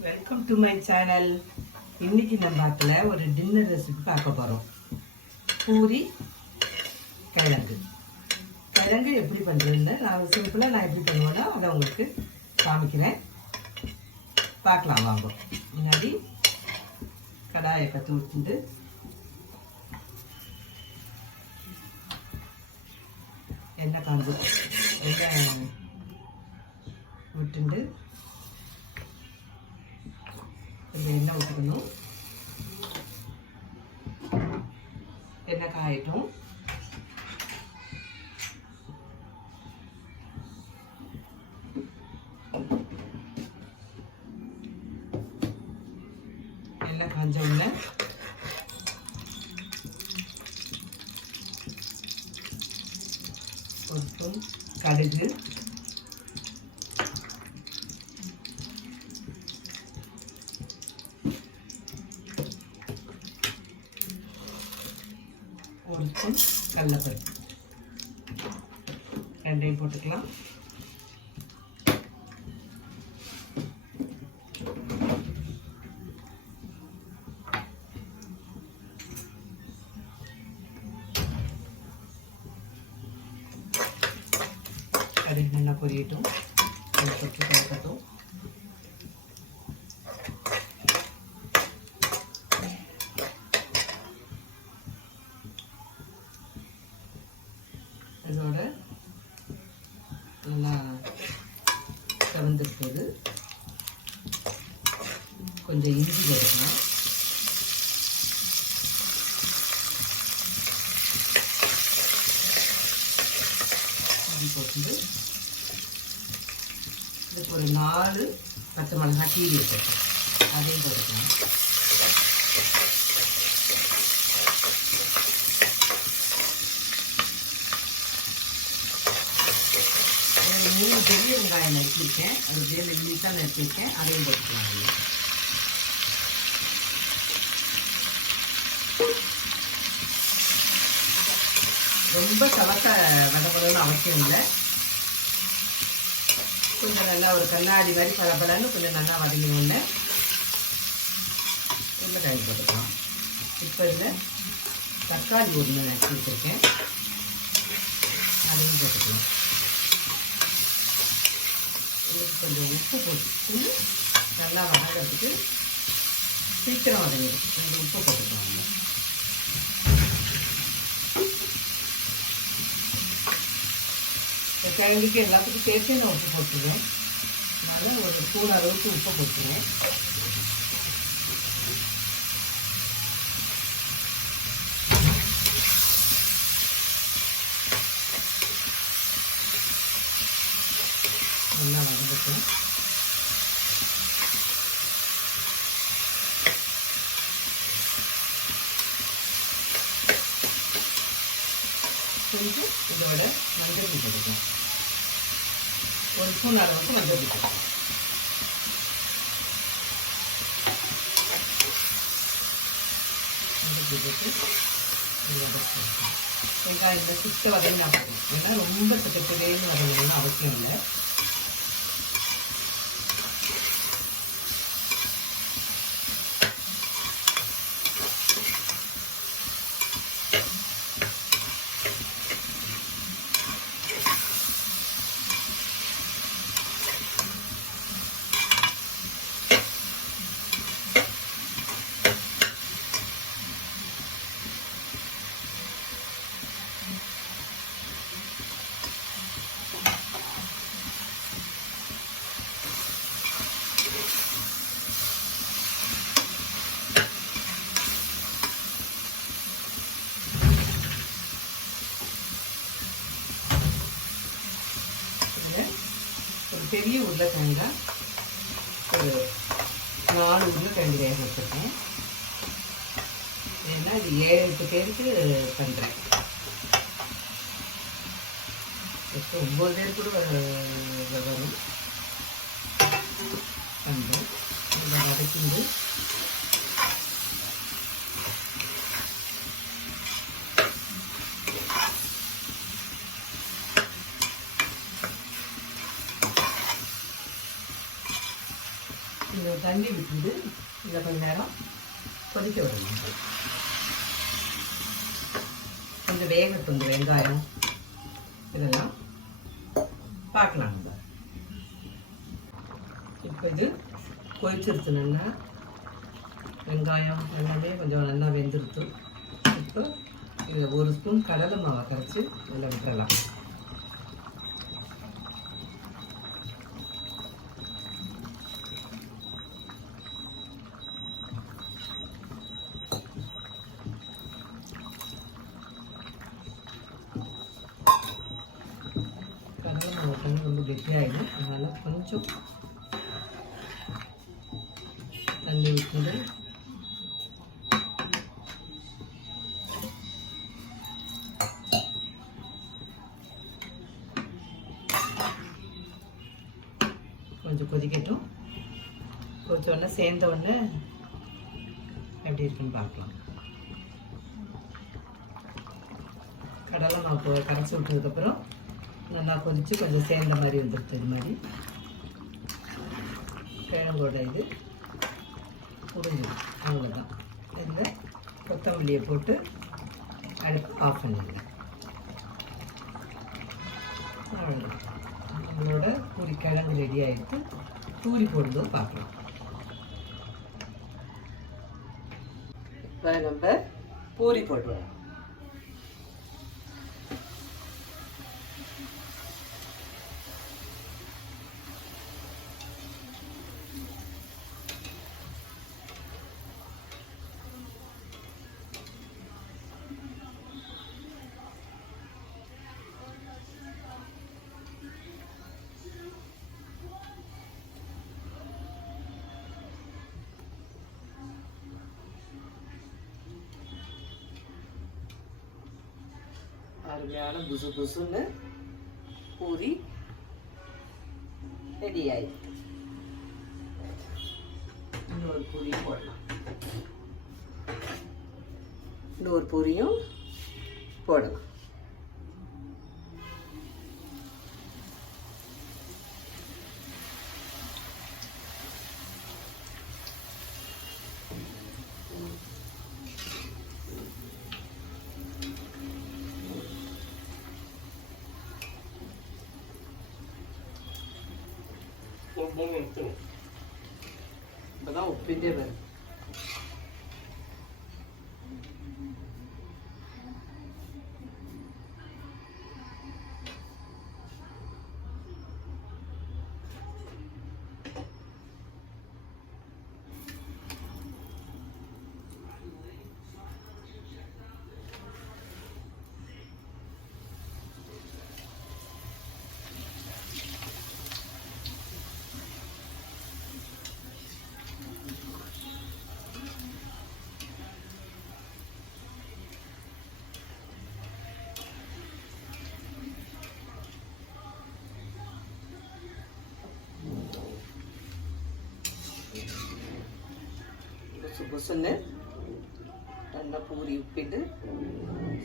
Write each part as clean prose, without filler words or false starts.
Welcome to my channel. இன்னைக்கு நம்ம பார்க்கல ஒரு டின்னர் ரெசிபி பார்க்க போகிறோம். பூரி கிழங்கு. கிழங்கு எப்படி பண்ணுறதுன்னு நான் சிம்பிளாக எப்படி பண்ணுவேன்னா அதை உங்களுக்கு காமிக்கிறேன். பார்க்கலாம் வாங்க. முன்னாடி கடாயை கற்று ஊற்றிட்டு எண்ணெய் காஞ்சு எண்ணெய் விட்டுண்டு கொஞ்சம் எண்ணெய் ஊற்றிக்கணும். எண்ணெய் காயட்டும். எண்ணெய் காஞ்ச உடனே ஒரு ஸ்பூன் கடுகு, ஒரு ஸ்பூன் கடலைப்பருப்பு, ரெண்டையும் போட்டுக்கலாம். அது நல்லா பொரியட்டும், கடலைப்பருப்பு கலக்கட்டும். அதோட நல்லா கலந்துருக்குது. கொஞ்சம் இஞ்சி போட்டுக்கலாம். இஞ்சி போட்டு இதுக்கு ஒரு 4 பச்சை மிளகாய் கீழே வச்சுருக்கேன், அதையும் போட்டுக்கலாம். ஒரு 3 பெரிய வெங்காயம் நறுக்கியிருக்கேன், அது அப்படியே மெல்லிசாக நறுக்கியிருக்கேன், அதையும் போட்டுக்கலாம். ரொம்ப சவத்த வதங்கணும்னு அவசியம் இல்லை. கொஞ்சம் நல்லா ஒரு கண்ணாடி மாதிரி பலப்பலன்னு கொஞ்சம் நல்லா வதங்கினோன்னு உருளைக்கிழங்கு போட்டுக்கலாம். இப்போ இதில் தக்காளி ஒன்று நறுக்கி வச்சுருக்கேன், அதையும் போட்டுக்கலாம். இதுக்கு கொஞ்சம் உப்பு போட்டு நல்லா வதங்கிறதுக்கு சீக்கிரம் வதங்கிடும். கொஞ்சம் உப்பு போட்டுக்கலாம். கிழங்குக்கு எல்லாத்துக்கும் சேர்த்து நான் உப்பு போட்டுருவேன். அதனால் ஒரு ஸ்பூன் அளவுக்கு உப்பு போட்டுருவேன். நல்லா வதங்கட்டும். கொஞ்சம் இதோட மஞ்சள் போட்டுக்கலாம். ஒரு ஸ்பூன் அளவுக்கு மஞ்சள் போட்டுக்கலாம். மஞ்சள் போட்டு வெங்காயம் சுத்த வதங்கினா போதும். ஏன்னா ரொம்ப சுத்தத்துலேன்னு வதங்கணும்னு அவசியம் இல்லை. ஒரு பெரிய உருளைக்கிழங்கா ஒரு 4 உருளைக்கிழங்கு வேக வச்சுருக்கேன். ஏன்னா இது 7-8 பேருக்கு பண்ணுறேன். 8-9 பேர் கூட வரும். பண்ணுறேன். இதை வதக்கிண்டு இந்த தண்ணி விட்டுட்டு இதை கொஞ்சம் நேரம் கொதிக்க விடணும். கொஞ்சம் வேகட்டும் இந்த வெங்காயம் இதெல்லாம் பார்க்கலாம். நம்ம இப்போ இது கொதிச்சிருச்சு, நல்லா வெங்காயம் எல்லாமே கொஞ்சம் நல்லா வெந்துருத்து. இப்போ இதில் ஒரு ஸ்பூன் கடலை மாவை கரைச்சி நல்லா விட்டுறலாம். கடலை மாவு தண்ணி ரொம்ப கெட்டியாகிடும், அதனால் கொஞ்சம் தண்ணி விட்டுது கொஞ்சம் கொதிக்கட்டும். கொதிச்ச உடனே சேர்ந்த உடனே எப்படி இருக்குன்னு பார்க்கலாம். கடலை மாவு கரைச்சி விட்டதுக்கப்புறம் நல்லா கொதித்து கொஞ்சம் சேர்ந்த மாதிரி வந்துடுச்சு. இது மாதிரி கிழங்கோட இது முடிஞ்சிடும். அவ்வளோதான். இதில் கொத்தமல்லியை போட்டு அடுப்பு ஆஃப் பண்ணிடுங்க. அவ்வளோதான், நம்மளோட பூரி கிழங்கு ரெடி ஆகிட்டு பூரி போடுறதும் பார்க்கலாம். இப்போ நம்ம பூரி போடுவோம். அருமையான புசு புசுன்னு பூரி ரெடி ஆயிடுச்சு. இன்னொரு பூரியும் போடலாம். இன்னொரு பூரியும் போடலாம். இப்போதான் உப்பிட்டே வரும். புசுன்னு நல்லா பூரி உப்பிட்டு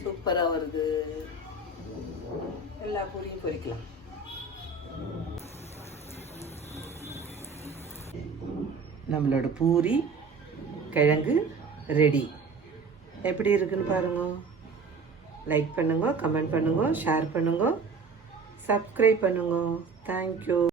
சூப்பராக வருது. எல்லா பூரியும் பொரிக்கலாம். நம்மளோட பூரி கிழங்கு ரெடி. எப்படி இருக்குன்னு பாருங்க. லைக் பண்ணுங்க, கமெண்ட் பண்ணுங்க, ஷேர் பண்ணுங்க, சப்ஸ்கிரைப் பண்ணுங்க. தேங்க்யூ.